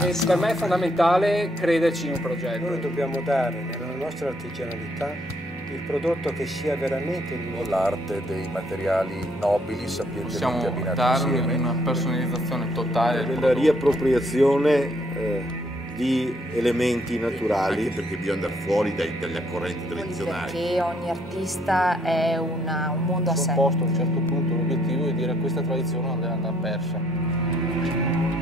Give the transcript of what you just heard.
E per me è fondamentale crederci in un progetto. Noi dobbiamo dare nella nostra artigianalità il prodotto che sia veramente l'arte dei materiali nobili, sapientemente possiamo abbinati dare insieme. una personalizzazione totale della riappropriazione di elementi naturali. Anche perché bisogna andare fuori dalle correnti tradizionali. Perché ogni artista è un mondo a sé. Posto a un certo punto l'obiettivo è dire che questa tradizione non deve andare persa.